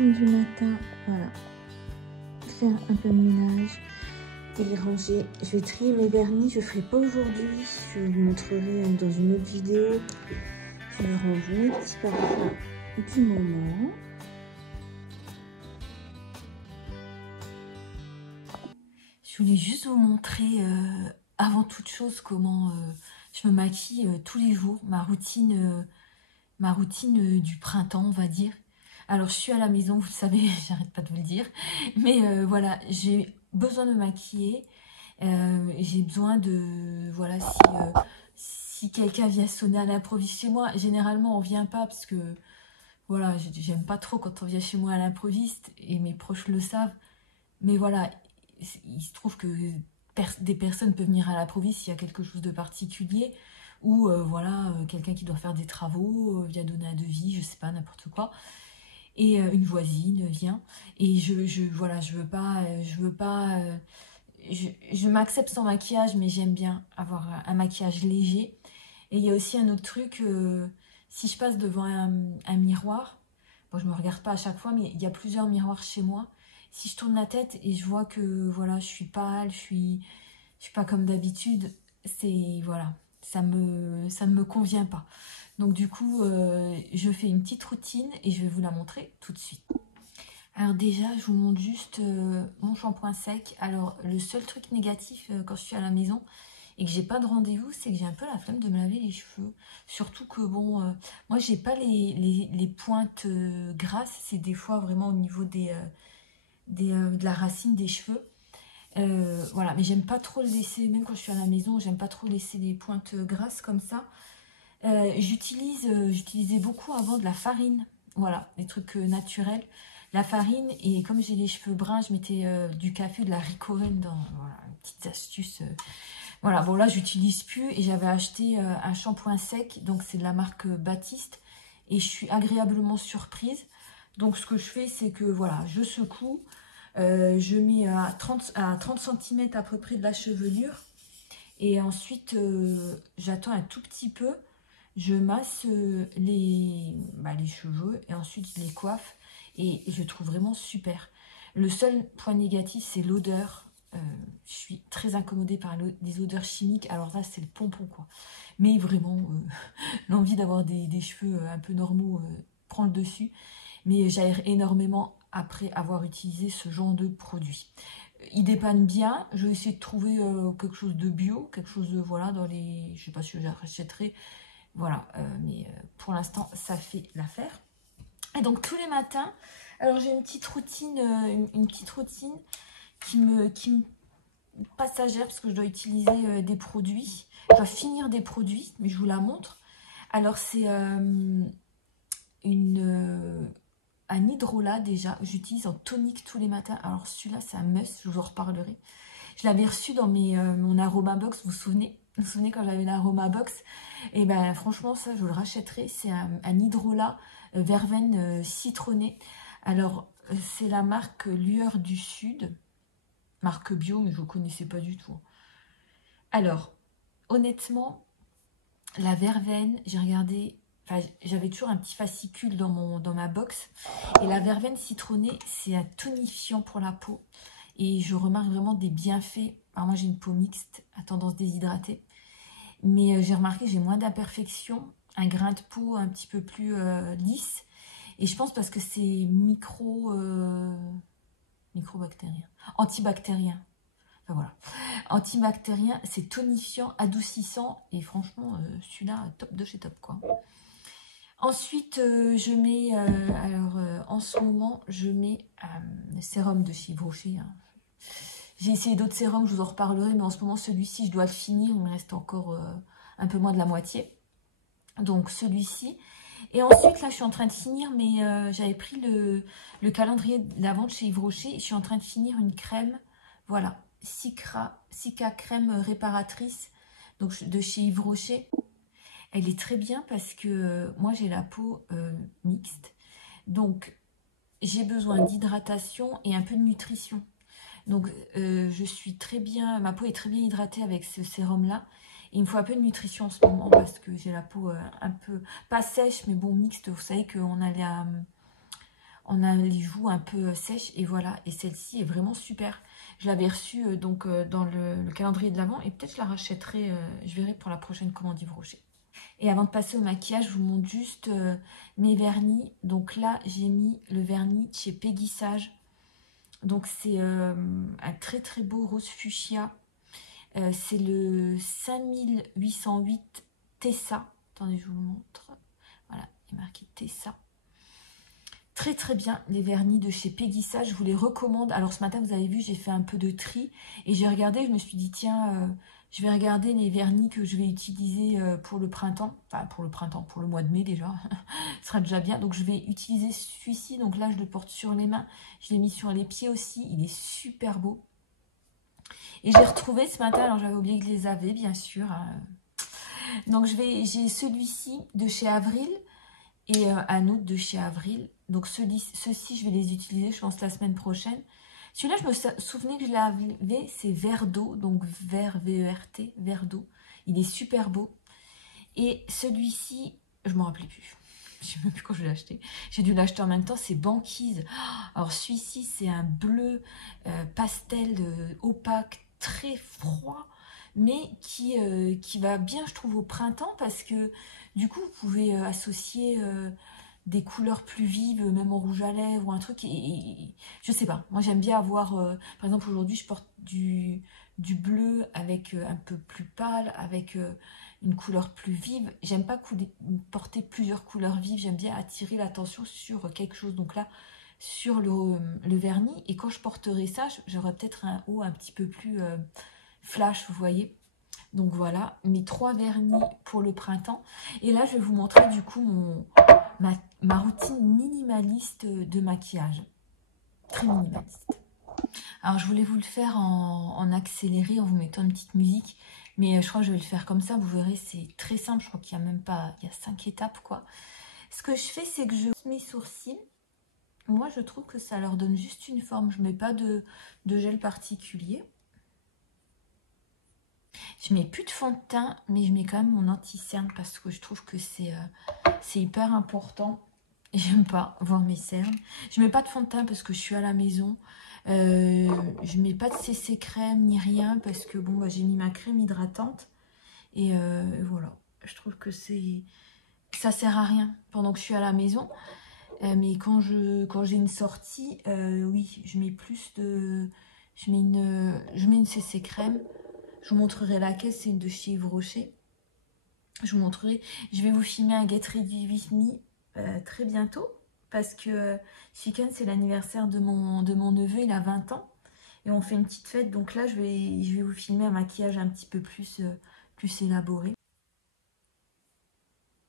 routine du matin, voilà. Faire un peu de ménage et ranger. Je vais trier mes vernis, je ne ferai pas aujourd'hui. Je vous montrerai dans une autre vidéo. Je vais ranger mes petits parfums du moment. Je voulais juste vous montrer avant toute chose comment je me maquille tous les jours. Ma routine du printemps, on va dire. Alors, je suis à la maison, vous le savez, j'arrête pas de vous le dire. Mais voilà, j'ai besoin de me maquiller. J'ai besoin de... Voilà, si quelqu'un vient sonner à l'improviste chez moi, généralement, on vient pas parce que... Voilà, j'aime pas trop quand on vient chez moi à l'improviste et mes proches le savent. Mais voilà, il se trouve que des personnes peuvent venir à l'improviste s'il y a quelque chose de particulier. Ou voilà, quelqu'un qui doit faire des travaux, vient donner un devis, je sais pas, n'importe quoi. Et une voisine vient. Et voilà, je m'accepte sans maquillage, mais j'aime bien avoir un maquillage léger. Et il y a aussi un autre truc, si je passe devant un miroir, bon, je me regarde pas à chaque fois, mais il y a plusieurs miroirs chez moi. Si je tourne la tête et je vois que voilà, je suis pâle, je suis pas comme d'habitude, c'est voilà, ça ne me convient pas. Donc du coup, je fais une petite routine et je vais vous la montrer tout de suite. Alors déjà, je vous montre juste mon shampoing sec. Alors le seul truc négatif quand je suis à la maison et que j'ai pas de rendez-vous, c'est que j'ai un peu la flemme de me laver les cheveux. Surtout que bon, moi j'ai pas les pointes grasses, c'est des fois vraiment au niveau de la racine des cheveux. Voilà, mais j'aime pas trop le laisser, même quand je suis à la maison, j'aime pas trop laisser les pointes grasses comme ça. J'utilisais beaucoup avant de la farine, voilà, des trucs naturels. La farine, et comme j'ai les cheveux bruns, je mettais du café, de la ricorène dans, voilà, une petite astuce. Voilà, bon là j'utilise plus et j'avais acheté un shampoing sec, donc c'est de la marque Baptiste et je suis agréablement surprise. Donc ce que je fais, c'est que voilà, je secoue, je mets à 30 cm à peu près de la chevelure et ensuite j'attends un tout petit peu, je masse les cheveux et ensuite je les coiffe et je trouve vraiment super. Le seul point négatif, c'est l'odeur. Je suis très incommodée par les odeurs chimiques. Alors là, c'est le pompon, quoi. Mais vraiment, l'envie d'avoir des cheveux un peu normaux prend le dessus. Mais j'aère énormément après avoir utilisé ce genre de produit. Il dépanne bien. Je vais essayer de trouver quelque chose de bio, quelque chose de, voilà, dans les... Je sais pas si j'achèterai. Voilà, mais pour l'instant, ça fait l'affaire. Et donc, tous les matins, alors j'ai une petite routine, une petite routine qui me passagère parce que je dois utiliser des produits. Je dois finir des produits, mais je vous la montre. Alors, c'est un hydrolat déjà. J'utilise en tonique tous les matins. Alors, celui-là, c'est un must, je vous en reparlerai. Je l'avais reçu dans mon Aroma Box, vous vous souvenez? Vous vous souvenez quand j'avais l'Aroma Box? Et ben franchement, ça, je le rachèterai. C'est un hydrolat verveine citronné. Alors, c'est la marque Lueur du Sud. Marque bio, mais je ne connaissais pas du tout. Alors, honnêtement, la verveine, j'ai regardé... Enfin, j'avais toujours un petit fascicule dans ma box. Et la verveine citronnée, c'est un tonifiant pour la peau. Et je remarque vraiment des bienfaits. Alors moi, j'ai une peau mixte, à tendance déshydratée. Mais j'ai remarqué que j'ai moins d'imperfections, un grain de peau un petit peu plus lisse. Et je pense parce que c'est microbactérien, antibactérien. Enfin voilà, antibactérien, c'est tonifiant, adoucissant. Et franchement, celui-là, top de chez top, quoi. Ensuite, je mets, en ce moment, je mets le sérum de chez Yves Rocher. Hein. J'ai essayé d'autres sérums, je vous en reparlerai, mais en ce moment, celui-ci, je dois le finir. Il me reste encore un peu moins de la moitié. Donc, celui-ci. Et ensuite, là, je suis en train de finir, mais j'avais pris le calendrier de la vente chez Yves Rocher. Je suis en train de finir une crème, voilà, Cica crème réparatrice, donc de chez Yves Rocher. Elle est très bien parce que moi, j'ai la peau mixte. Donc, j'ai besoin d'hydratation et un peu de nutrition. Donc, je suis très bien, ma peau est très bien hydratée avec ce sérum-là. Il me faut un peu de nutrition en ce moment parce que j'ai la peau un peu, pas sèche, mais bon, mixte. Vous savez qu'on a on a les joues un peu sèches et voilà. Et celle-ci est vraiment super. Je l'avais reçue donc dans le calendrier de l'Avent et peut-être je la rachèterai, je verrai pour la prochaine commande Yves Rocher. Et avant de passer au maquillage, je vous montre juste mes vernis. Donc là, j'ai mis le vernis de chez Peggy Sage. Donc c'est un très très beau rose fuchsia. C'est le 5808 Tessa. Attendez, je vous le montre. Voilà, il est marqué Tessa. Très très bien, les vernis de chez Peggy Sage, je vous les recommande. Alors ce matin, vous avez vu, j'ai fait un peu de tri et j'ai regardé, je me suis dit, tiens, je vais regarder les vernis que je vais utiliser pour le printemps. Enfin, pour le printemps, pour le mois de mai déjà, ce sera déjà bien. Donc je vais utiliser celui-ci, donc là je le porte sur les mains, je l'ai mis sur les pieds aussi, il est super beau. Et j'ai retrouvé ce matin, alors j'avais oublié que je les avais, bien sûr. Donc j'ai celui-ci de chez Avril et un autre de chez Avril. Donc ceux-ci, je vais les utiliser, je pense, la semaine prochaine. Celui-là, je me souvenais que je l'avais, c'est Vert d'eau, donc vert, V-E-R-T, Vert d'eau. Il est super beau. Et celui-ci, je ne m'en rappelais plus. Je ne sais même plus quand je l'ai acheté. J'ai dû l'acheter en même temps, c'est Banquise. Alors celui-ci, c'est un bleu pastel opaque, très froid, mais qui va bien, je trouve, au printemps, parce que du coup, vous pouvez associer des couleurs plus vives, même en rouge à lèvres ou un truc. Et je sais pas, moi j'aime bien avoir, par exemple aujourd'hui, je porte du bleu avec un peu plus pâle, avec une couleur plus vive. J'aime pas porter plusieurs couleurs vives, j'aime bien attirer l'attention sur quelque chose. Donc là, sur le vernis, et quand je porterai ça, j'aurai peut-être un haut un petit peu plus flash, vous voyez. Donc voilà, mes 3 vernis pour le printemps. Et là, je vais vous montrer du coup ma routine minimaliste de maquillage. Très minimaliste. Alors, je voulais vous le faire en accéléré, en vous mettant une petite musique. Mais je crois que je vais le faire comme ça. Vous verrez, c'est très simple. Je crois qu'il n'y a même pas... Il y a 5 étapes, quoi. Ce que je fais, c'est que je mets mes sourcils. Moi, je trouve que ça leur donne juste une forme. Je ne mets pas de gel particulier. Je mets plus de fond de teint, mais je mets quand même mon anti-cerne parce que je trouve que c'est hyper important. J'aime pas voir mes cernes. Je mets pas de fond de teint parce que je suis à la maison. Je mets pas de CC crème ni rien parce que bon, bah, j'ai mis ma crème hydratante. Et voilà, je trouve que ça sert à rien pendant que je suis à la maison. Mais quand j'ai une sortie, oui, je mets plus de... Je mets une CC crème. Je vous montrerai laquelle, c'est une de chez Yves Rocher. Je vous montrerai. Je vais vous filmer un Get Ready With Me très bientôt. Parce que ce week-end, c'est l'anniversaire de mon neveu, il a 20 ans. Et on fait une petite fête. Donc là, je vais vous filmer un maquillage un petit peu plus élaboré.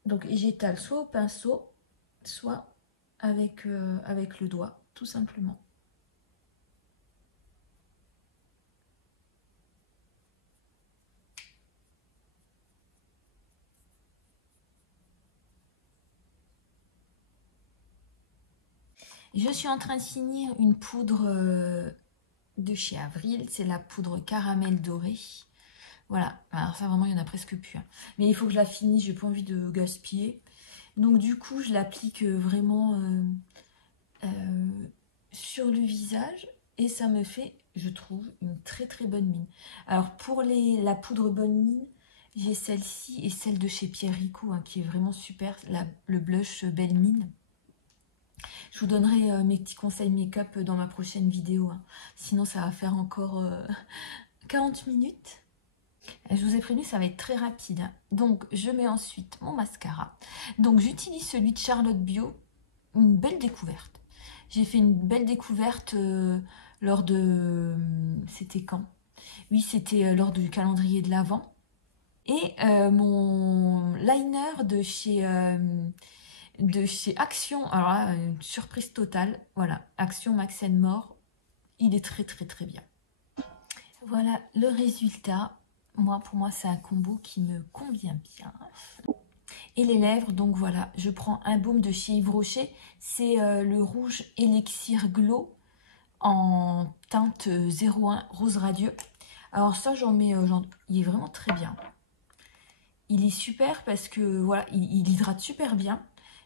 Donc j'étale soit au pinceau, soit avec le doigt, tout simplement. Je suis en train de finir une poudre de chez Avril. C'est la poudre caramel doré. Voilà. Alors ça, vraiment, il n'y en a presque plus. Hein. Mais il faut que je la finisse. J'ai pas envie de gaspiller. Donc du coup, je l'applique vraiment sur le visage. Et ça me fait, je trouve, une très très bonne mine. Alors pour la poudre bonne mine, j'ai celle-ci et celle de chez Pierre Ricou, hein, qui est vraiment super. Le blush Belle Mine. Je vous donnerai mes petits conseils make-up dans ma prochaine vidéo. Hein. Sinon, ça va faire encore 40 minutes. Je vous ai prévenu, ça va être très rapide. Hein. Donc, je mets ensuite mon mascara. Donc, j'utilise celui de Charlotte Bio. Une belle découverte. J'ai fait une belle découverte lors de... C'était quand? Oui, c'était lors du calendrier de l'Avent. Et mon liner de chez Action. Alors là, une surprise totale. Voilà, Action Max More. Il est très très très bien. Voilà le résultat. Pour moi, c'est un combo qui me convient bien. Et les lèvres, donc voilà, je prends un baume de chez Yves Rocher. C'est le rouge Elixir Glow en teinte 01 rose radieux. Alors ça, j'en mets, il est vraiment très bien. Il est super parce que voilà, il hydrate super bien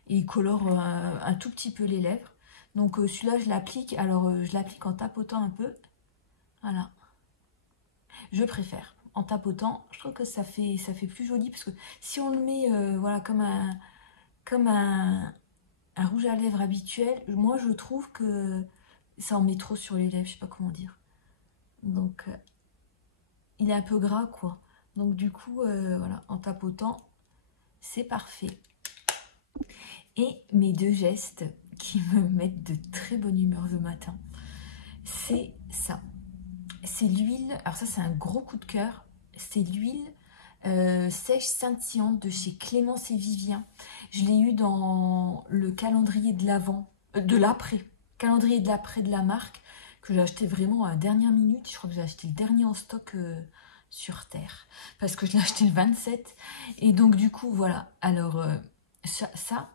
et il colore un tout petit peu les lèvres. Donc celui-là, je l'applique. Alors, je l'applique en tapotant un peu. Voilà. Je préfère. En tapotant, je trouve que ça fait plus joli. Parce que si on le met voilà, comme un rouge à lèvres habituel, moi, je trouve que ça en met trop sur les lèvres. Je sais pas comment dire. Donc, il est un peu gras, quoi. Donc, du coup, voilà, en tapotant, c'est parfait. Et mes deux gestes qui me mettent de très bonne humeur le matin, c'est ça. C'est l'huile, alors ça c'est un gros coup de cœur, c'est l'huile sèche scintillante de chez Clémence et Vivien. Je l'ai eu dans le calendrier de l'avant, de l'après, calendrier de l'après de la marque, que j'ai acheté vraiment à la dernière minute. Je crois que j'ai acheté le dernier en stock sur Terre, parce que je l'ai acheté le 27. Et donc du coup, voilà, alors ça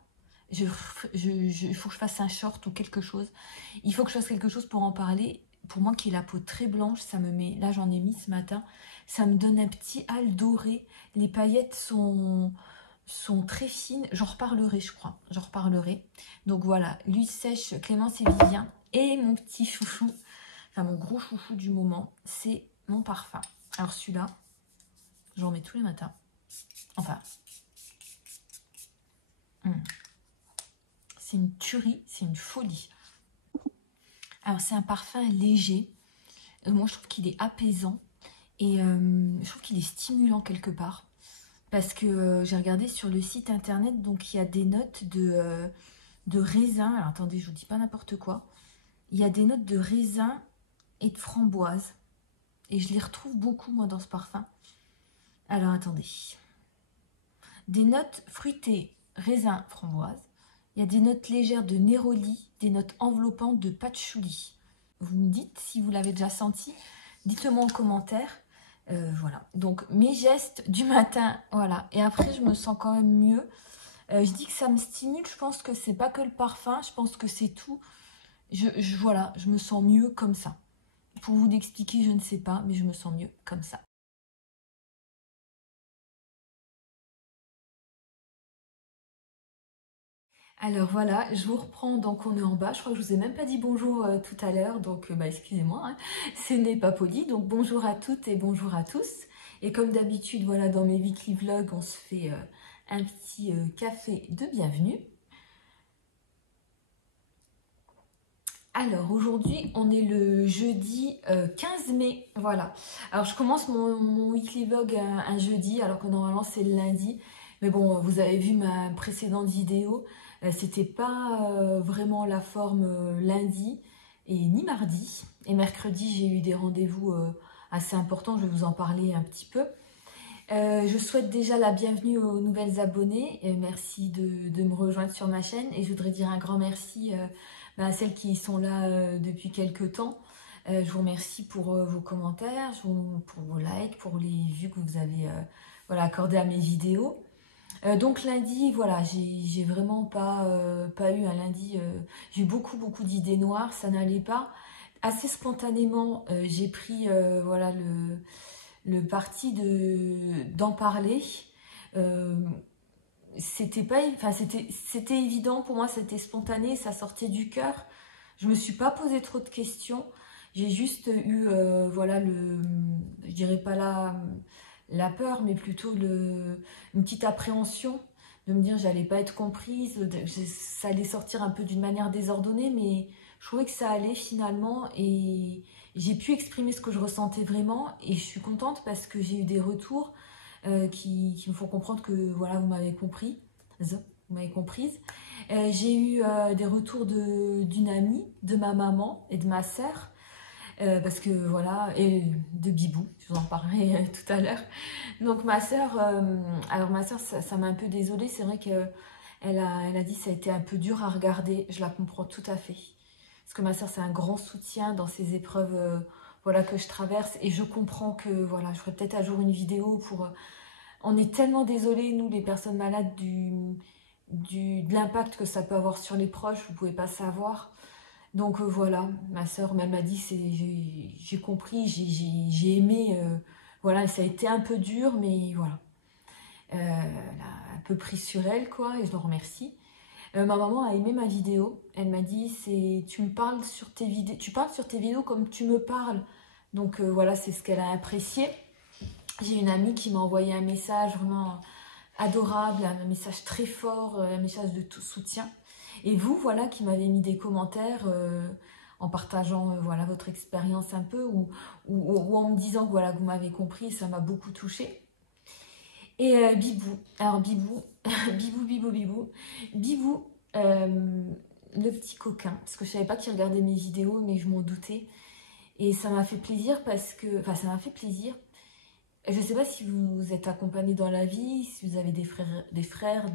il faut que je fasse un short ou quelque chose. Il faut que je fasse quelque chose pour en parler. Pour moi qui ai la peau très blanche, ça me met, là j'en ai mis ce matin, ça me donne un petit hâle doré. Les paillettes sont très fines. J'en reparlerai, je crois. J'en reparlerai. Donc voilà, l'huile sèche Clémence et Vivien. Et mon petit chouchou, enfin mon gros chouchou du moment, c'est mon parfum. Alors celui-là, j'en mets tous les matins. Enfin, c'est une tuerie, c'est une folie. Alors c'est un parfum léger. Moi je trouve qu'il est apaisant. Et je trouve qu'il est stimulant quelque part. Parce que j'ai regardé sur le site internet, donc il y a des notes de raisin. Alors attendez, je vous dis pas n'importe quoi. Il y a des notes de raisin et de framboise. Et je les retrouve beaucoup, moi, dans ce parfum. Alors attendez. Des notes fruitées, raisin, framboise. Il y a des notes légères de néroli, des notes enveloppantes de patchouli. Vous me dites si vous l'avez déjà senti. Dites-le-moi en commentaire. Voilà, donc mes gestes du matin, voilà, et après je me sens quand même mieux. Je dis que ça me stimule, je pense que c'est pas que le parfum, je pense que c'est tout. Voilà, je me sens mieux comme ça. Pour vous l'expliquer, je ne sais pas, mais je me sens mieux comme ça. Alors voilà, je vous reprends, donc on est en bas. Je crois que je vous ai même pas dit bonjour tout à l'heure, donc bah, excusez-moi, hein, ce n'est pas poli. Donc bonjour à toutes et bonjour à tous. Et comme d'habitude, voilà, dans mes weekly vlogs, on se fait un petit café de bienvenue. Alors aujourd'hui, on est le jeudi 15 mai, voilà. Alors je commence mon weekly vlog un jeudi, alors que normalement c'est le lundi. Mais bon, vous avez vu ma précédente vidéo, c'était pas vraiment la forme lundi et ni mardi. Et mercredi, j'ai eu des rendez-vous assez importants, je vais vous en parler un petit peu. Je souhaite déjà la bienvenue aux nouvelles abonnées. Et merci de me rejoindre sur ma chaîne. Et je voudrais dire un grand merci à celles qui sont là depuis quelques temps. Je vous remercie pour vos commentaires, pour vos likes, pour les vues que vous avez voilà, accordées à mes vidéos. Donc lundi, voilà, j'ai vraiment pas eu un lundi. J'ai eu beaucoup d'idées noires, ça n'allait pas. Assez spontanément, j'ai pris voilà, le parti d'en parler. C'était pas, enfin c'était évident pour moi, c'était spontané, ça sortait du cœur. Je me suis pas posé trop de questions. J'ai juste eu, voilà, je dirais pas la peur, mais plutôt une petite appréhension de me dire que j'allais pas être comprise, ça allait sortir un peu d'une manière désordonnée, mais je trouvais que ça allait finalement et j'ai pu exprimer ce que je ressentais vraiment et je suis contente parce que j'ai eu des retours qui me font comprendre que voilà, vous m'avez compris, vous m'avez comprise. J'ai eu des retours d'une amie, de ma maman et de ma sœur, parce que voilà, et de Bibou, je vous en parlerai tout à l'heure. Donc ma sœur, alors ma sœur, ça m'a un peu désolée, c'est vrai que elle a dit que ça a été un peu dur à regarder, je la comprends tout à fait. Parce que ma sœur, c'est un grand soutien dans ces épreuves voilà, que je traverse. Et je comprends que voilà, je ferai peut-être un jour une vidéo pour... on est tellement désolés, nous, les personnes malades, de l'impact que ça peut avoir sur les proches, vous ne pouvez pas savoir. Donc voilà, ma sœur, elle m'a dit, j'ai compris, j'ai aimé. Voilà, ça a été un peu dur, mais voilà. Elle a un peu pris sur elle, quoi, et je le remercie. Ma maman a aimé ma vidéo. Elle m'a dit, tu me parles sur tes vidéos, tu parles sur tes vidéos comme tu me parles. Donc voilà, c'est ce qu'elle a apprécié. J'ai une amie qui m'a envoyé un message vraiment adorable, un message très fort, un message de tout soutien. Et vous, voilà, qui m'avez mis des commentaires en partageant voilà, votre expérience un peu ou en me disant que, voilà, que vous m'avez compris, ça m'a beaucoup touchée. Et Bibou, alors Bibou, Bibou, le petit coquin, parce que je savais pas qu'il regardait mes vidéos, mais je m'en doutais. Et ça m'a fait plaisir parce que, enfin ça m'a fait plaisir. Je ne sais pas si vous êtes accompagné dans la vie, si vous avez des frères,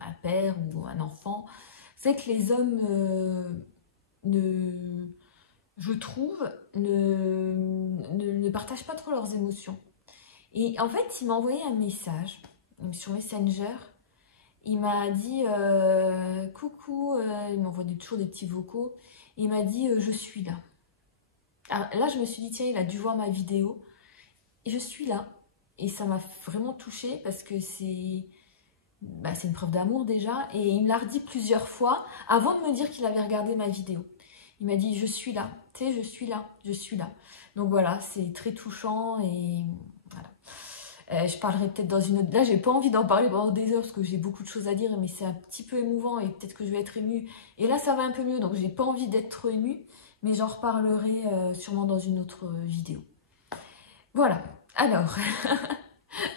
un père ou un enfant. C'est que les hommes ne, je trouve, ne partagent pas trop leurs émotions. Et en fait, il m'a envoyé un message sur Messenger. Il m'a dit coucou, il m'envoie toujours des petits vocaux. Il m'a dit je suis là. Alors là, je me suis dit tiens, il a dû voir ma vidéo. Et je suis là. Et ça m'a vraiment touchée parce que c'est une preuve d'amour déjà. Et il me l'a redit plusieurs fois avant de me dire qu'il avait regardé ma vidéo. Il m'a dit je suis là, tu sais, je suis là, je suis là. Donc voilà, c'est très touchant et voilà. Je parlerai peut-être dans une autre... Là, j'ai pas envie d'en parler pendant des heures parce que j'ai beaucoup de choses à dire, mais c'est un petit peu émouvant et peut-être que je vais être émue. Et là, ça va un peu mieux, donc j'ai pas envie d'être trop émue, mais j'en reparlerai sûrement dans une autre vidéo. Voilà, alors,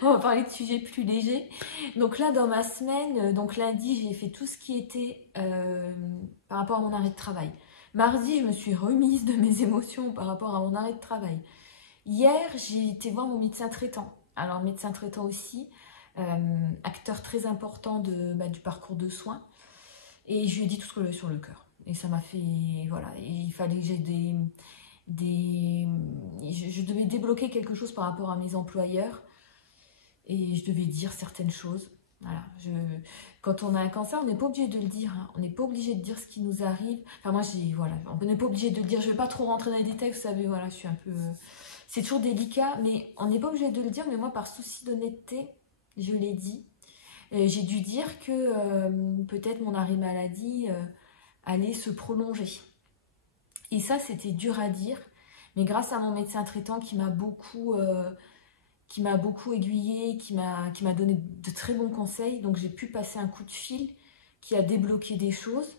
on va parler de sujets plus légers. Donc là, dans ma semaine, donc lundi, j'ai fait tout ce qui était par rapport à mon arrêt de travail. Mardi, je me suis remise de mes émotions par rapport à mon arrêt de travail. Hier, j'ai été voir mon médecin traitant. Alors, médecin traitant aussi, acteur très important du parcours de soins. Et je lui ai dit tout ce que j'avais sur le cœur. Et ça m'a fait... Voilà, et il fallait que j'ai je devais débloquer quelque chose par rapport à mes employeurs. Et je devais dire certaines choses. Voilà, quand on a un cancer, on n'est pas obligé de le dire. Hein. On n'est pas obligé de dire ce qui nous arrive. Enfin, moi, voilà, on n'est pas obligé de le dire. Je ne vais pas trop rentrer dans les détails, vous savez, voilà, je suis un peu... C'est toujours délicat, mais on n'est pas obligé de le dire. Mais moi, par souci d'honnêteté, je l'ai dit. J'ai dû dire que peut-être mon arrêt maladie allait se prolonger. Et ça, c'était dur à dire. Mais grâce à mon médecin traitant qui m'a beaucoup aiguillée, qui m'a donné de très bons conseils. Donc j'ai pu passer un coup de fil qui a débloqué des choses.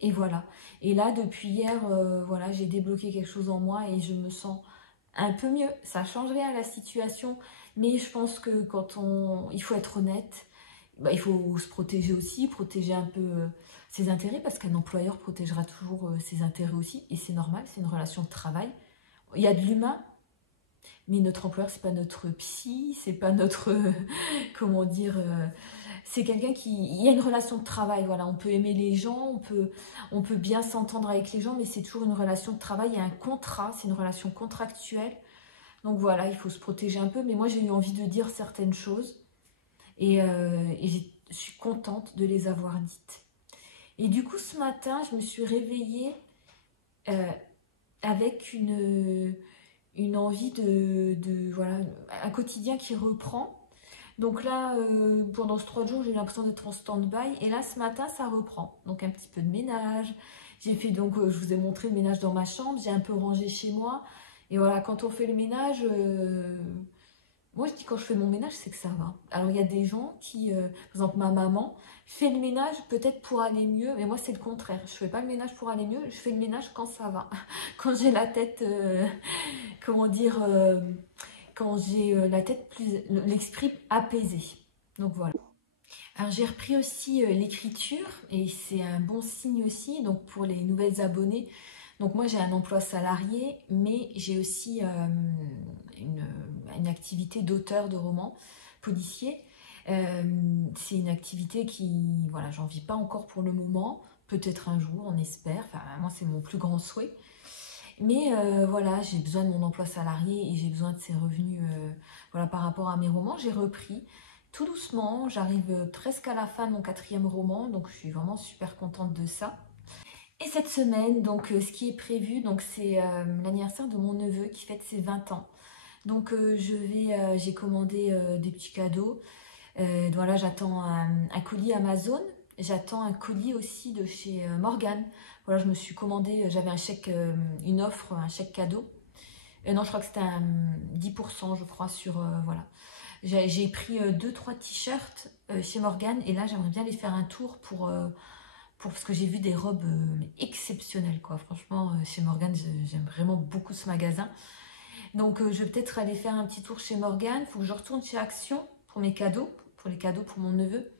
Et voilà. Et là, depuis hier, voilà, j'ai débloqué quelque chose en moi et je me sens un peu mieux. Ça change rien à la situation, mais je pense que il faut être honnête. Il faut se protéger aussi, protéger un peu ses intérêts, parce qu'un employeur protégera toujours ses intérêts aussi, et c'est normal, c'est une relation de travail. Il y a de l'humain, mais notre employeur, c'est pas notre psy, c'est pas notre... comment dire c'est quelqu'un qui... Il y a une relation de travail, voilà. On peut aimer les gens, on peut bien s'entendre avec les gens, mais c'est toujours une relation de travail. Il y a un contrat, c'est une relation contractuelle. Donc voilà, il faut se protéger un peu. Mais moi, j'ai eu envie de dire certaines choses. Et je suis contente de les avoir dites. Et du coup, ce matin, je me suis réveillée avec une envie voilà, un quotidien qui reprend. Donc là, pendant ces 3 jours, j'ai eu l'impression d'être en stand-by. Et là, ce matin, ça reprend. Donc un petit peu de ménage. J'ai fait donc, je vous ai montré le ménage dans ma chambre. J'ai un peu rangé chez moi. Et voilà, quand on fait le ménage, moi je dis quand je fais mon ménage, c'est que ça va. Alors il y a des gens qui, par exemple ma maman, fait le ménage peut-être pour aller mieux. Mais moi c'est le contraire. Je fais pas le ménage pour aller mieux. Je fais le ménage quand ça va. Quand j'ai la tête, comment dire... quand j'ai la tête l'esprit apaisé. Donc voilà. Alors j'ai repris aussi l'écriture et c'est un bon signe aussi, donc pour les nouvelles abonnées. Donc moi j'ai un emploi salarié, mais j'ai aussi une activité d'auteur de romans policiers. C'est une activité qui, voilà, j'en vis pas encore pour le moment. Peut-être un jour, on espère. Enfin, moi c'est mon plus grand souhait. Mais voilà, j'ai besoin de mon emploi salarié et j'ai besoin de ces revenus voilà, par rapport à mes romans. J'ai repris tout doucement, j'arrive presque à la fin de mon 4e roman, donc je suis vraiment super contente de ça. Et cette semaine, donc ce qui est prévu, donc c'est l'anniversaire de mon neveu qui fête ses 20 ans. Donc j'ai commandé des petits cadeaux. Voilà, j'attends un colis Amazon. j'attends un colis aussi de chez Morgane. Voilà, je me suis commandé, j'avais un chèque, une offre, un chèque cadeau. Non, je crois que c'était un 10%, je crois, sur, voilà. J'ai pris 2-3 t-shirts chez Morgane et là, j'aimerais bien les faire un tour parce que j'ai vu des robes exceptionnelles, quoi. Franchement, chez Morgane, j'aime vraiment beaucoup ce magasin. Donc, je vais peut-être aller faire un petit tour chez Morgane. Il faut que je retourne chez Action pour mes cadeaux, pour les cadeaux pour mon neveu.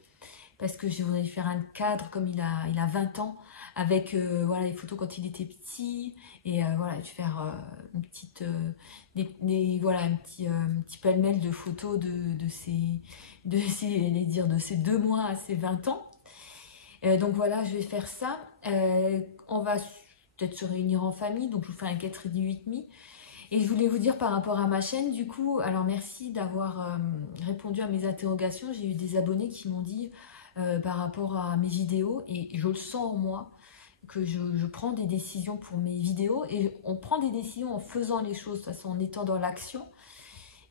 Parce que je voudrais faire un cadre comme il a 20 ans, avec voilà, les photos quand il était petit. Et voilà, je vais faire une petite, voilà, un petit pêle-mêle de photos de ces 2 mois à ses 20 ans. Donc voilà, je vais faire ça. On va peut-être se réunir en famille, donc je vous fais un get ready with me. Et je voulais vous dire par rapport à ma chaîne, du coup, alors merci d'avoir répondu à mes interrogations. J'ai eu des abonnés qui m'ont dit par rapport à mes vidéos, et je le sens en moi, que je prends des décisions pour mes vidéos, et on prend des décisions en faisant les choses, de toute façon, en étant dans l'action.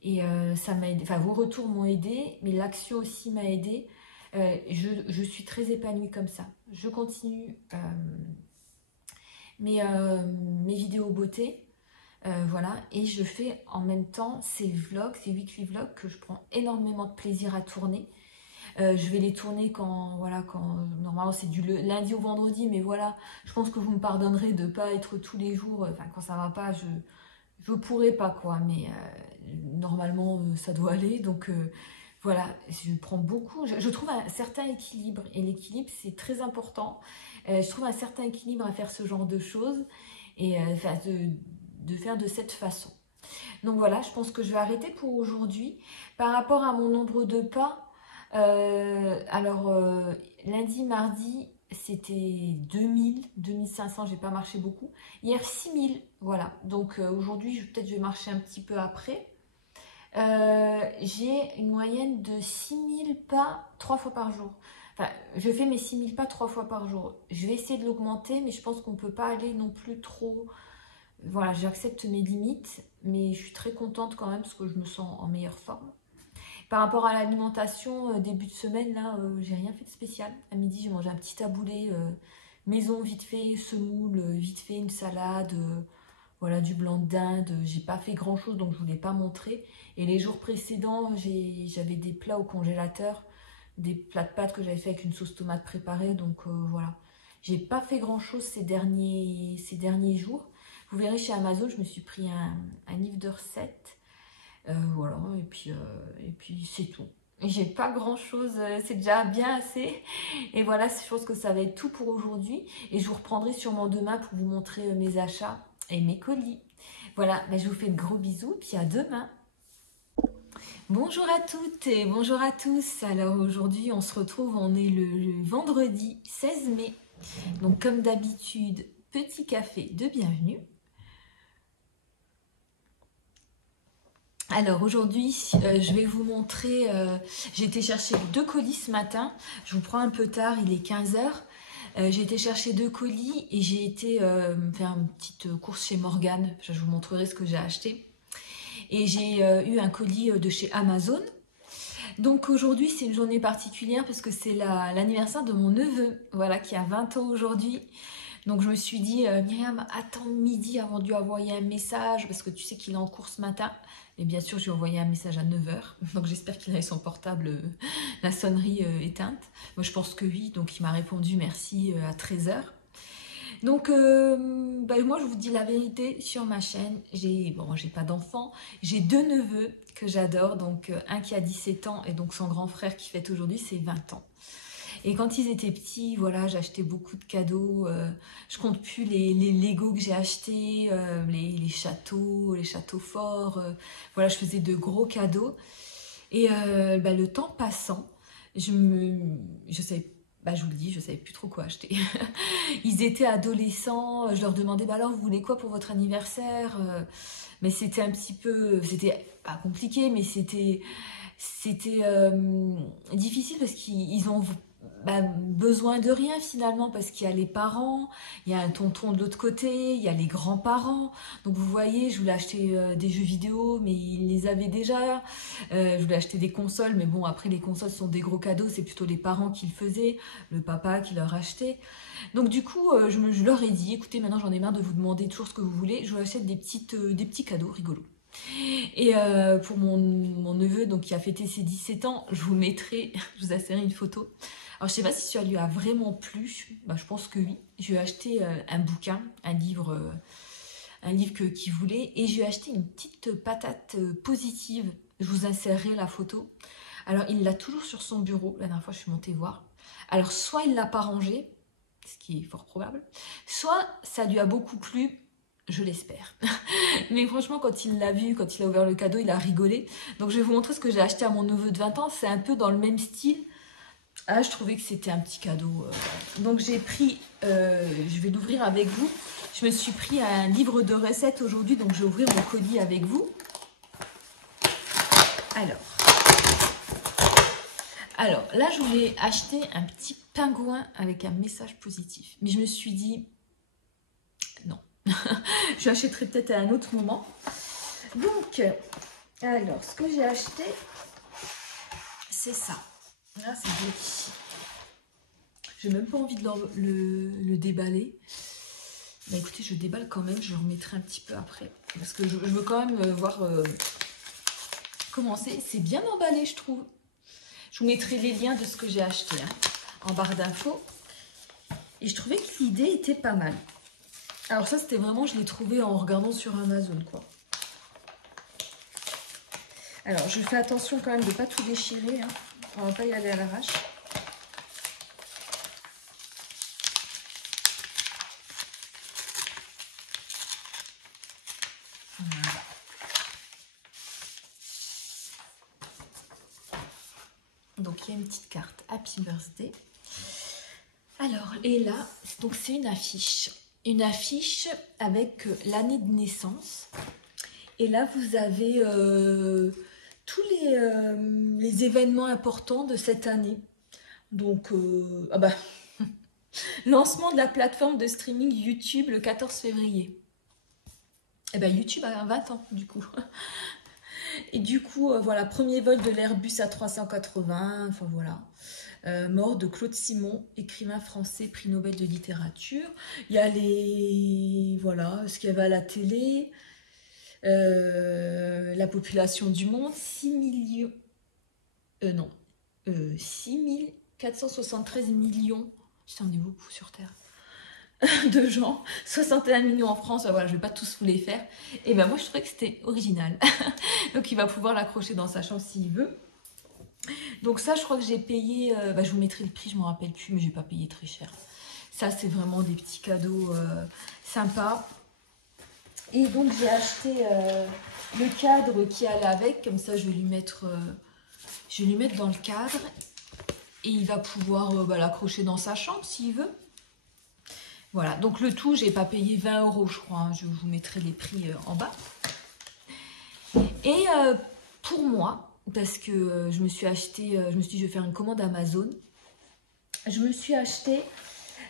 Et ça m'a aidé, enfin vos retours m'ont aidé, mais l'action aussi m'a aidé. Je suis très épanouie comme ça. Je continue mes vidéos beauté. Voilà, et je fais en même temps ces vlogs, ces weekly vlogs que je prends énormément de plaisir à tourner. Je vais les tourner quand normalement c'est du lundi au vendredi, mais voilà, je pense que vous me pardonnerez de ne pas être tous les jours, enfin quand ça va pas, je pourrais pas quoi, mais normalement ça doit aller, donc voilà, je prends beaucoup, je trouve un certain équilibre, et l'équilibre c'est très important. Je trouve un certain équilibre à faire ce genre de choses, et de faire de cette façon. Donc voilà, je pense que je vais arrêter pour aujourd'hui. Par rapport à mon nombre de pas, lundi, mardi, c'était 2000, 2500, j'ai pas marché beaucoup. Hier, 6000, voilà. Donc aujourd'hui, peut-être je vais marcher un petit peu après. J'ai une moyenne de 6000 pas 3 fois par jour. Enfin, je fais mes 6000 pas 3 fois par jour. Je vais essayer de l'augmenter, mais je pense qu'on ne peut pas aller non plus trop. Voilà, j'accepte mes limites, mais je suis très contente quand même parce que je me sens en meilleure forme. Par rapport à l'alimentation, début de semaine, là, j'ai rien fait de spécial. À midi, j'ai mangé un petit taboulé maison vite fait, semoule, vite fait, une salade, voilà, du blanc de dinde. J'ai pas fait grand chose, donc je voulais pas montrer. Et les jours précédents, j'avais des plats au congélateur, des plats de pâtes que j'avais fait avec une sauce tomate préparée, donc voilà. J'ai pas fait grand chose ces derniers jours. Vous verrez chez Amazon, je me suis pris un livre de recettes. Voilà, et puis c'est tout. J'ai pas grand chose, c'est déjà bien assez. Et voilà, je pense que ça va être tout pour aujourd'hui. Et je vous reprendrai sûrement demain pour vous montrer mes achats et mes colis. Voilà, ben, je vous fais de gros bisous, puis à demain. Bonjour à toutes et bonjour à tous. Alors aujourd'hui, on se retrouve, on est le vendredi 16 mai. Donc comme d'habitude, petit café de bienvenue. Alors aujourd'hui, je vais vous montrer, j'ai été chercher 2 colis ce matin. Je vous prends un peu tard, il est 15 h. J'ai été chercher 2 colis et j'ai été faire une petite course chez Morgane. Je vous montrerai ce que j'ai acheté. Et j'ai eu un colis de chez Amazon. Donc aujourd'hui, c'est une journée particulière parce que c'est l'anniversaire de mon neveu, voilà, qui a 20 ans aujourd'hui. Donc je me suis dit, Myriam, attends midi avant de lui envoyer un message parce que tu sais qu'il est en cours ce matin. Et bien sûr, je lui ai envoyé un message à 9 h. Donc j'espère qu'il avait son portable, la sonnerie éteinte. Moi je pense que oui, donc il m'a répondu merci à 13 h. Donc moi je vous dis la vérité, sur ma chaîne, j'ai pas d'enfants, j'ai 2 neveux que j'adore. Donc un qui a 17 ans et donc son grand frère qui fête aujourd'hui ses 20 ans. Et quand ils étaient petits, voilà, j'achetais beaucoup de cadeaux. Je compte plus les Lego que j'ai achetés, les châteaux forts. Voilà, je faisais de gros cadeaux. Et le temps passant, je savais, je vous le dis, je savais plus trop quoi acheter. Ils étaient adolescents. Je leur demandais, alors vous voulez quoi pour votre anniversaire? Mais c'était un petit peu, c'était pas compliqué, mais c'était difficile parce qu'ils ont besoin de rien finalement, parce qu'il y a les parents, il y a un tonton de l'autre côté, il y a les grands-parents. Donc vous voyez, je voulais acheter des jeux vidéo, mais ils les avaient déjà. Je voulais acheter des consoles, mais bon, après les consoles sont des gros cadeaux, c'est plutôt les parents qui le faisaient, le papa qui leur achetait. Donc du coup, je leur ai dit, écoutez, maintenant j'en ai marre de vous demander toujours ce que vous voulez, je vous achète des petits cadeaux rigolos. Et pour mon neveu, donc qui a fêté ses 17 ans, je vous mettrai, je vous insérerai une photo. Alors je sais pas si ça lui a vraiment plu, je pense que oui. Je lui ai acheté un bouquin, un livre qu'il voulait, et je lui ai acheté une petite patate positive. Je vous insérerai la photo. Alors il l'a toujours sur son bureau, la dernière fois je suis montée voir. Alors soit il l'a pas rangé, ce qui est fort probable, soit ça lui a beaucoup plu. Je l'espère. Mais franchement, quand il l'a vu, quand il a ouvert le cadeau, il a rigolé. Donc je vais vous montrer ce que j'ai acheté à mon neveu de 20 ans. C'est un peu dans le même style. Ah, je trouvais que c'était un petit cadeau. Donc j'ai pris, je vais l'ouvrir avec vous. Je me suis pris un livre de recettes aujourd'hui. Donc je vais ouvrir mon colis avec vous. Alors là, je voulais acheter un petit pingouin avec un message positif. Mais je me suis dit, non. Je l'achèterai peut-être à un autre moment. Donc, alors, ce que j'ai acheté, c'est ça. Là, c'est joli. J'ai même pas envie de le déballer. Bah, écoutez, je déballe quand même. Je le remettrai un petit peu après. Parce que je veux quand même voir comment c'est. C'est bien emballé, je trouve. Je vous mettrai les liens de ce que j'ai acheté en barre d'infos. Et je trouvais que l'idée était pas mal. Alors ça, c'était vraiment, je l'ai trouvé en regardant sur Amazon, quoi. Alors, je fais attention quand même de ne pas tout déchirer. On va pas y aller à l'arrache. Voilà. Donc, il y a une petite carte Happy Birthday. Alors, et là, donc c'est une affiche. Une affiche avec l'année de naissance. Et là, vous avez tous les événements importants de cette année. Donc, lancement de la plateforme de streaming YouTube le 14 février. Et bien, YouTube a 20 ans, du coup. Et du coup, voilà, premier vol de l'Airbus A380, enfin voilà. Mort de Claude Simon, écrivain français, prix Nobel de littérature. Il y a voilà, ce qu'il y avait à la télé. La population du monde, 6 473 millions. Putain, on est beaucoup sur Terre. De gens, 61 millions en France, voilà, je vais pas tous vous les faire. Et ben moi je trouvais que c'était original. Donc il va pouvoir l'accrocher dans sa chambre s'il veut. Donc ça je crois que j'ai payé, je vous mettrai le prix, je me rappelle plus, mais j'ai pas payé très cher. Ça c'est vraiment des petits cadeaux sympas. Et donc j'ai acheté le cadre qui allait avec, comme ça je vais lui mettre dans le cadre. Et il va pouvoir l'accrocher dans sa chambre s'il veut. Voilà, donc le tout, j'ai pas payé 20 €, je crois. Je vous mettrai les prix en bas. Et pour moi, parce que je me suis dit, je vais faire une commande Amazon. Je me suis acheté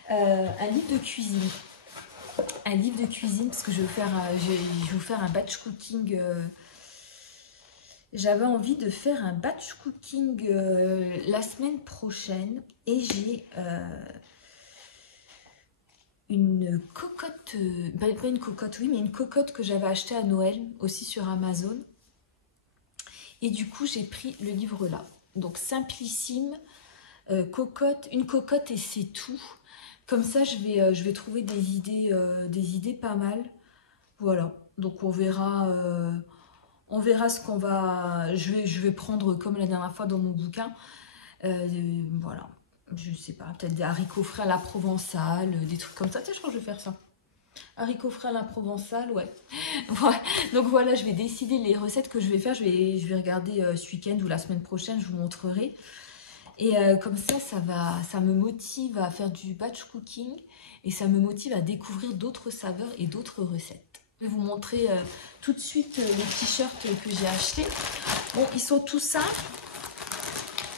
un livre de cuisine. Un livre de cuisine, parce que je vais vous faire un batch cooking. J'avais envie de faire un batch cooking la semaine prochaine. Et j'ai... une cocotte, pas une cocotte, oui, mais une cocotte que j'avais achetée à Noël, aussi sur Amazon. Et du coup, j'ai pris le livre là. Donc, simplissime, cocotte, une cocotte et c'est tout. Comme ça, je vais trouver des idées pas mal. Voilà, donc on verra ce qu'on va... Je vais prendre, comme la dernière fois dans mon bouquin, voilà. Je sais pas, peut-être des haricots frais à la provençale, des trucs comme ça. Tiens, je crois que je vais faire ça. Haricots frais à la provençale, ouais. Donc voilà, je vais décider les recettes que je vais faire. Je vais regarder ce week-end ou la semaine prochaine, je vous montrerai. Et comme ça me motive à faire du batch cooking et ça me motive à découvrir d'autres saveurs et d'autres recettes. Je vais vous montrer tout de suite les t-shirts que j'ai achetés. Bon, ils sont tout simples.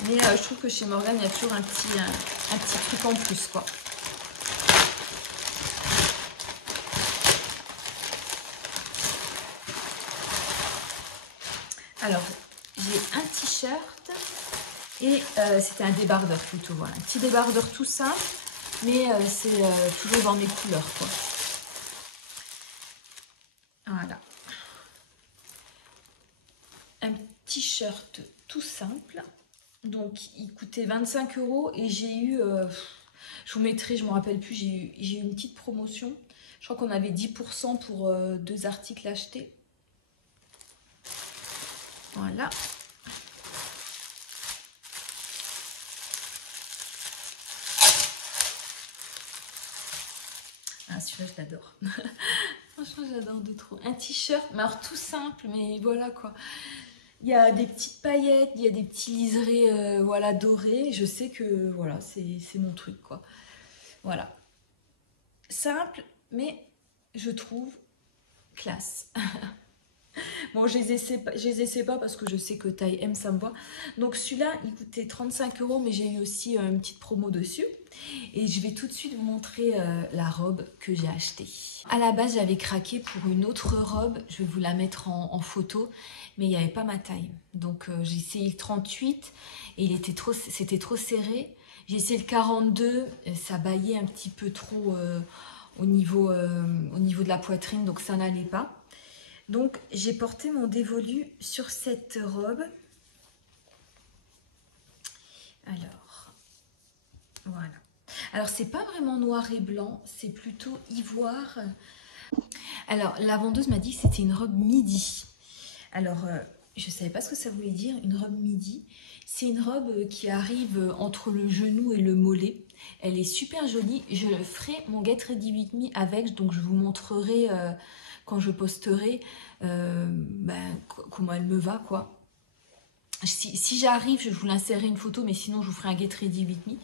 Mais je trouve que chez Morgane, il y a toujours un petit truc en plus, quoi. Alors, j'ai un t-shirt et c'était un débardeur plutôt, voilà. Un petit débardeur tout simple, mais c'est toujours dans mes couleurs, quoi. Voilà. Un t-shirt tout simple. Donc, il coûtait 25 € et j'ai eu, je vous mettrai, je ne me rappelle plus, j'ai eu une petite promotion. Je crois qu'on avait 10% pour 2 articles achetés. Voilà. Ah, celui-là, je l'adore. Franchement, j'adore de trop. Un t-shirt, mais alors tout simple, mais voilà quoi. Il y a des petites paillettes, il y a des petits liserés voilà, dorés. Je sais que voilà, c'est mon truc quoi. Voilà. Simple, mais je trouve classe. Bon, je les essaie pas parce que je sais que taille M, ça me va. Donc celui-là, il coûtait 35 €, mais j'ai eu aussi une petite promo dessus. Et je vais tout de suite vous montrer la robe que j'ai achetée. À la base, j'avais craqué pour une autre robe. Je vais vous la mettre en photo, mais il n'y avait pas ma taille. Donc j'ai essayé le 38 et c'était trop serré. J'ai essayé le 42, ça baillait un petit peu trop au niveau de la poitrine, donc ça n'allait pas. Donc, j'ai porté mon dévolu sur cette robe. Alors, voilà. Alors, c'est pas vraiment noir et blanc, c'est plutôt ivoire. Alors, la vendeuse m'a dit que c'était une robe midi. Alors, je ne savais pas ce que ça voulait dire, une robe midi. C'est une robe qui arrive entre le genou et le mollet. Elle est super jolie. Je ferai mon Get Ready With Me avec, donc je vous montrerai... quand je posterai comment elle me va quoi. Si j'arrive, je vous l'insérerai une photo, mais sinon je vous ferai un Get Ready With Me.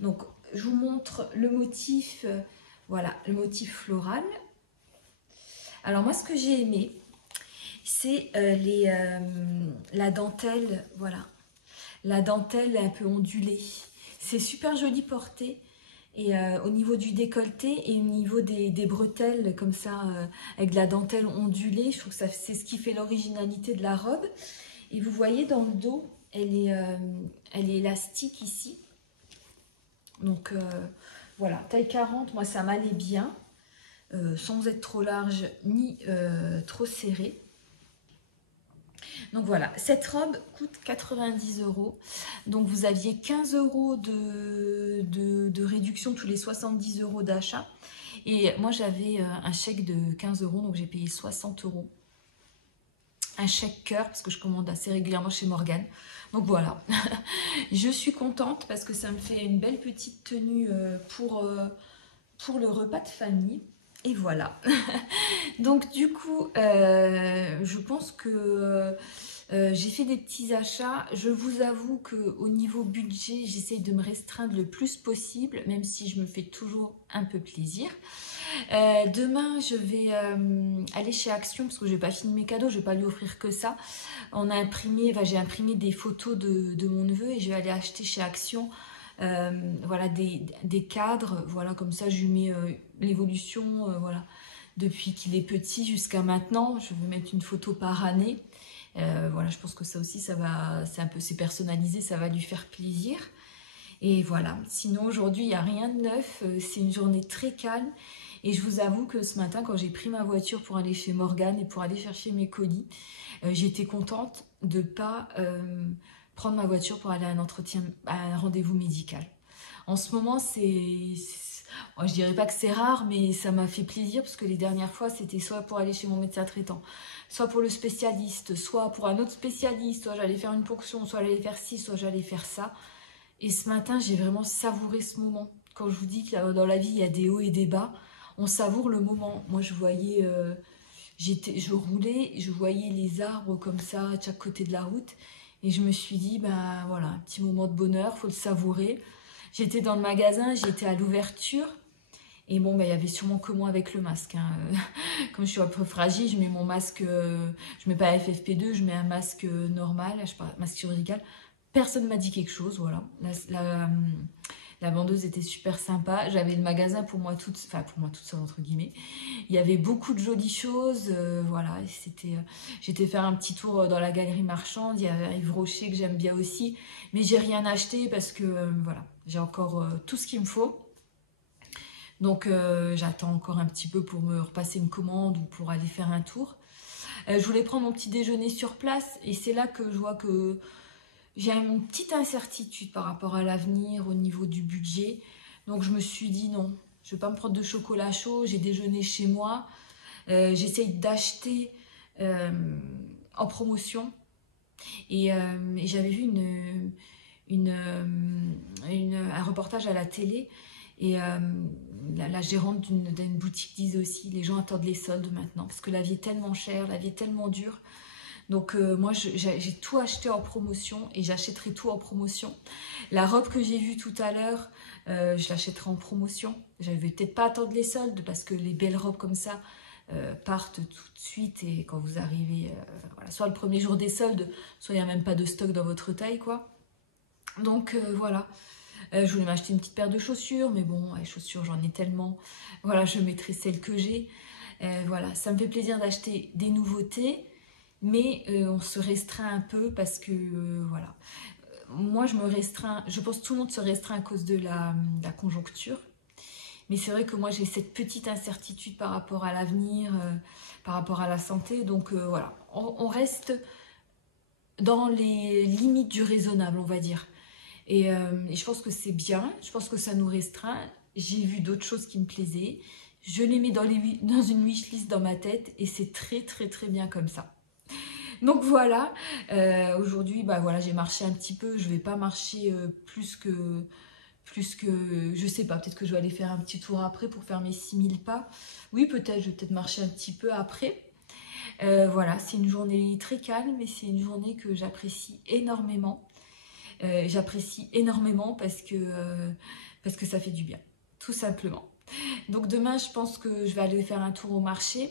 Donc je vous montre le motif, voilà, le motif floral. Alors moi ce que j'ai aimé, c'est la dentelle, voilà, la dentelle un peu ondulée. C'est super joli porté. Et au niveau du décolleté et au niveau des bretelles comme ça avec de la dentelle ondulée, je trouve que c'est ce qui fait l'originalité de la robe. Et vous voyez dans le dos, elle est élastique ici. Donc voilà, taille 40, moi ça m'allait bien, sans être trop large ni trop serré. Donc voilà, cette robe coûte 90 €. Donc vous aviez 15 € de réduction tous les 70 € d'achat. Et moi j'avais un chèque de 15 €, donc j'ai payé 60 €. Un chèque cœur, parce que je commande assez régulièrement chez Morgane. Donc voilà, je suis contente parce que ça me fait une belle petite tenue pour le repas de famille. Et voilà. Donc du coup, je pense que j'ai fait des petits achats. Je vous avoue qu'au niveau budget, j'essaye de me restreindre le plus possible, même si je me fais toujours un peu plaisir. Demain, je vais aller chez Action parce que je n'ai pas fini mes cadeaux, je ne vais pas lui offrir que ça. J'ai imprimé des photos de mon neveu et je vais aller acheter chez Action voilà, des cadres. Voilà, comme ça, je lui mets l'évolution voilà, depuis qu'il est petit jusqu'à maintenant. Je vais mettre une photo par année. Voilà, je pense que ça aussi, c'est personnalisé, ça va lui faire plaisir. Et voilà, sinon aujourd'hui, il n'y a rien de neuf, c'est une journée très calme. Et je vous avoue que ce matin, quand j'ai pris ma voiture pour aller chez Morgane et pour aller chercher mes colis, j'étais contente de ne pas prendre ma voiture pour aller à un rendez-vous médical. En ce moment, moi, je dirais pas que c'est rare, mais ça m'a fait plaisir parce que les dernières fois, c'était soit pour aller chez mon médecin traitant, soit pour le spécialiste, soit pour un autre spécialiste, soit j'allais faire une ponction, soit j'allais faire ci, soit j'allais faire ça. Et ce matin, j'ai vraiment savouré ce moment. Quand je vous dis que dans la vie, il y a des hauts et des bas, on savoure le moment. Moi, je voyais, je roulais, je voyais les arbres comme ça, à chaque côté de la route. Et je me suis dit, ben voilà, un petit moment de bonheur, faut le savourer. J'étais dans le magasin, j'étais à l'ouverture. Et bon, ben, il y avait sûrement que moi avec le masque. Hein. Comme je suis un peu fragile, je mets mon masque, je mets pas FFP2, je mets un masque normal, je sais pas, masque chirurgical. Personne m'a dit quelque chose, voilà. La vendeuse était super sympa. J'avais le magasin pour moi toute seule, entre guillemets. Il y avait beaucoup de jolies choses, voilà. J'étais faire un petit tour dans la galerie marchande. Il y avait Yves Rocher que j'aime bien aussi. Mais j'ai rien acheté parce que, voilà, j'ai encore tout ce qu'il me faut. Donc, j'attends encore un petit peu pour me repasser une commande ou pour aller faire un tour. Je voulais prendre mon petit déjeuner sur place et c'est là que je vois que j'ai une petite incertitude par rapport à l'avenir au niveau du budget. Donc je me suis dit non, je ne vais pas me prendre de chocolat chaud, j'ai déjeuné chez moi. J'essaye d'acheter en promotion. Et j'avais vu un reportage à la télé. Et la gérante d'une boutique disait aussi, les gens attendent les soldes maintenant. Parce que la vie est tellement chère, la vie est tellement dure. Donc moi j'ai tout acheté en promotion et j'achèterai tout en promotion. La robe que j'ai vue tout à l'heure, je l'achèterai en promotion. Je ne vais peut-être pas attendre les soldes parce que les belles robes comme ça partent tout de suite et quand vous arrivez, voilà, soit le premier jour des soldes, soit il n'y a même pas de stock dans votre taille, quoi. Donc voilà. Je voulais m'acheter une petite paire de chaussures, mais bon, les chaussures j'en ai tellement. Voilà, je mettrai celles que j'ai. Voilà, ça me fait plaisir d'acheter des nouveautés. Mais on se restreint un peu parce que, voilà. Moi, je me restreins, je pense que tout le monde se restreint à cause de la conjoncture. Mais c'est vrai que moi, j'ai cette petite incertitude par rapport à l'avenir, par rapport à la santé. Donc, voilà, on reste dans les limites du raisonnable, on va dire. Et je pense que c'est bien, je pense que ça nous restreint. J'ai vu d'autres choses qui me plaisaient. Je les mets dans une wishlist dans ma tête et c'est très, très, très bien comme ça. Donc voilà, aujourd'hui, bah voilà, j'ai marché un petit peu. Je vais pas marcher plus que, je sais pas, peut-être que je vais aller faire un petit tour après pour faire mes 6000 pas. Oui, peut-être, je vais peut-être marcher un petit peu après. Voilà, c'est une journée très calme et c'est une journée que j'apprécie énormément. J'apprécie énormément parce que ça fait du bien, tout simplement. Donc demain, je pense que je vais aller faire un tour au marché.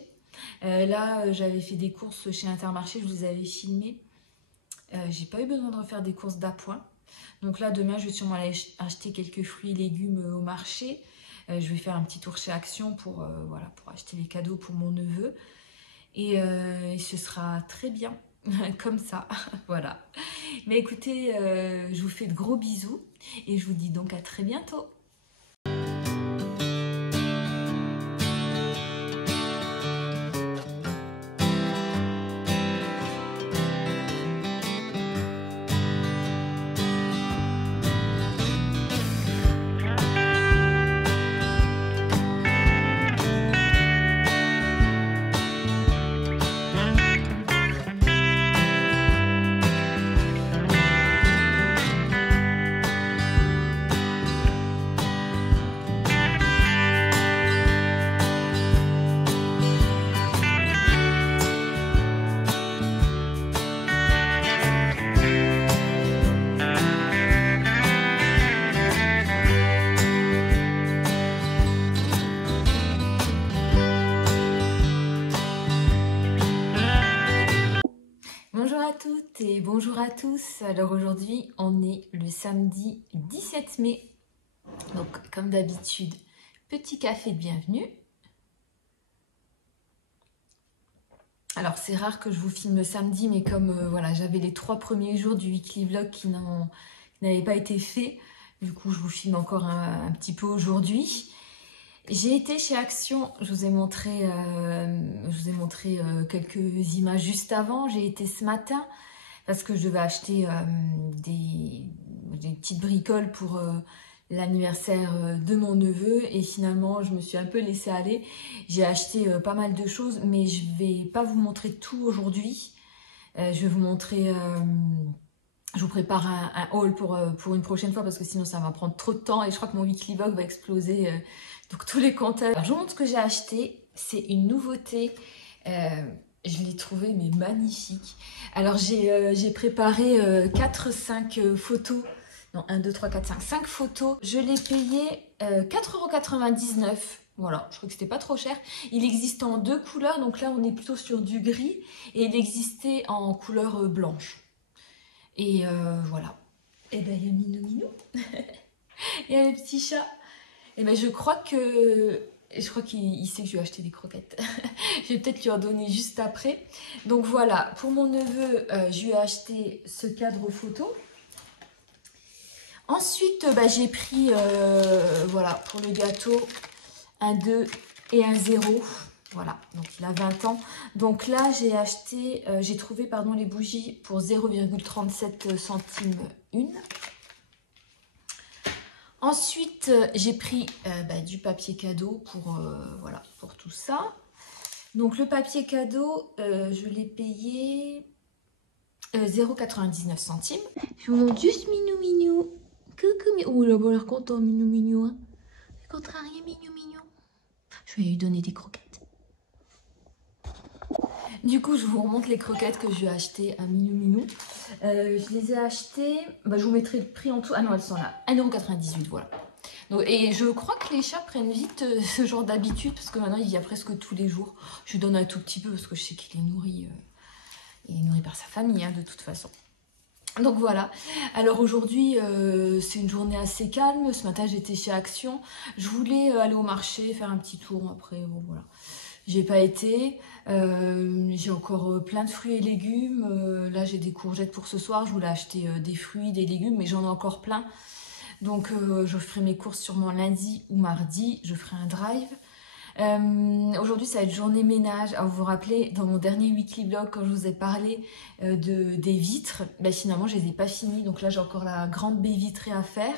Là, j'avais fait des courses chez Intermarché, je vous les avais filmées. J'ai pas eu besoin de refaire des courses d'appoint. Donc là, demain, je vais sûrement aller acheter quelques fruits et légumes au marché. Je vais faire un petit tour chez Action pour, voilà, pour acheter les cadeaux pour mon neveu. Et ce sera très bien, comme ça, voilà. Mais écoutez, je vous fais de gros bisous et je vous dis donc à très bientôt. Bonjour à toutes et bonjour à tous. Alors aujourd'hui, on est le samedi 17 mai. Donc comme d'habitude, petit café de bienvenue. Alors c'est rare que je vous filme le samedi, mais comme voilà, j'avais les 3 premiers jours du weekly vlog qui n'avaient pas été faits, du coup je vous filme encore un petit peu aujourd'hui. J'ai été chez Action, je vous ai montré quelques images juste avant. J'ai été ce matin parce que je devais acheter des petites bricoles pour l'anniversaire de mon neveu. Et finalement, je me suis un peu laissée aller. J'ai acheté pas mal de choses, mais je ne vais pas vous montrer tout aujourd'hui. Je vais vous montrer... je vous prépare un haul pour une prochaine fois parce que sinon ça va prendre trop de temps et je crois que mon weekly vlog va exploser. Donc tous les compteurs. Alors, je vous montre ce que j'ai acheté. C'est une nouveauté. Je l'ai trouvé mais magnifique. Alors j'ai préparé 4-5 photos. Non, 1, 2, 3, 4, 5. 5 photos. Je l'ai payé 4,99 €. Voilà, je crois que c'était pas trop cher. Il existe en 2 couleurs. Donc là, on est plutôt sur du gris. Et il existait en couleur blanche. Et voilà. Et ben il y a Minou Minou. Il y a le petit chat. Et ben je crois qu'il sait que je vais acheter des croquettes. Je vais peut-être lui en donner juste après. Donc voilà, pour mon neveu, je lui ai acheté ce cadre photo. Ensuite, j'ai pris, voilà, pour le gâteau, un 2 et un 0. Voilà, donc il a 20 ans. Donc là, j'ai trouvé, pardon, les bougies pour 0,37 centimes une. Ensuite, j'ai pris du papier cadeau pour, voilà, pour tout ça. Donc le papier cadeau, je l'ai payé 0,99 centimes. Je vous montre juste Minou Minou. Coucou Minou. Oh là, il a l'air content Minou Minou. Hein. Contrarié Minou Minou. Je vais lui donner des croquettes. Du coup, je vous remonte les croquettes que je lui ai achetées à Minou Minou. Je les ai achetées, je vous mettrai le prix en tout. Ah non, elles sont là, 1,98 €, voilà. Donc, et je crois que les chats prennent vite ce genre d'habitude, parce que maintenant, il y a presque tous les jours. Je lui donne un tout petit peu, parce que je sais qu'il est nourri, par sa famille, hein, de toute façon. Donc voilà, alors aujourd'hui c'est une journée assez calme, ce matin j'étais chez Action, je voulais aller au marché, faire un petit tour, après bon voilà, j'ai pas été, j'ai encore plein de fruits et légumes, là j'ai des courgettes pour ce soir, je voulais acheter des fruits, des légumes, mais j'en ai encore plein, donc je ferai mes courses sûrement lundi ou mardi, je ferai un drive. Aujourd'hui ça va être journée ménage. Alors, vous vous rappelez dans mon dernier weekly vlog quand je vous ai parlé des vitres, finalement je les ai pas finies, donc là j'ai encore la grande baie vitrée à faire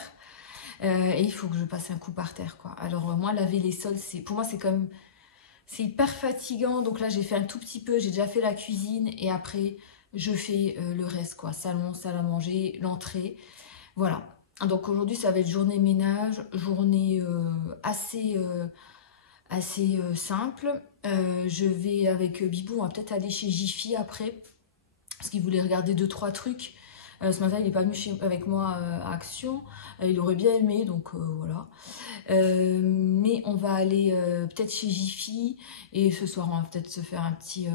et il faut que je passe un coup par terre quoi. Alors moi laver les sols pour moi c'est hyper fatigant, donc là j'ai fait un tout petit peu, j'ai déjà fait la cuisine et après je fais le reste quoi, salon, salle à manger, l'entrée, voilà. Donc aujourd'hui ça va être journée ménage, journée assez simple. Je vais avec Bibou, on va peut-être aller chez Jiffy après, parce qu'il voulait regarder 2-3 trucs. Ce matin, il n'est pas venu avec moi à Action. Il aurait bien aimé, donc voilà. Mais on va aller peut-être chez Jiffy, et ce soir, on va peut-être se faire un petit...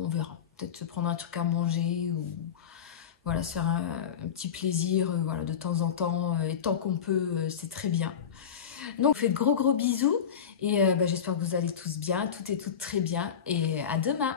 on verra. Peut-être se prendre un truc à manger, ou voilà, se faire un petit plaisir, voilà, de temps en temps. Et tant qu'on peut, c'est très bien. Donc, je vous fais de gros bisous et j'espère que vous allez tous bien, toutes et toutes très bien et à demain.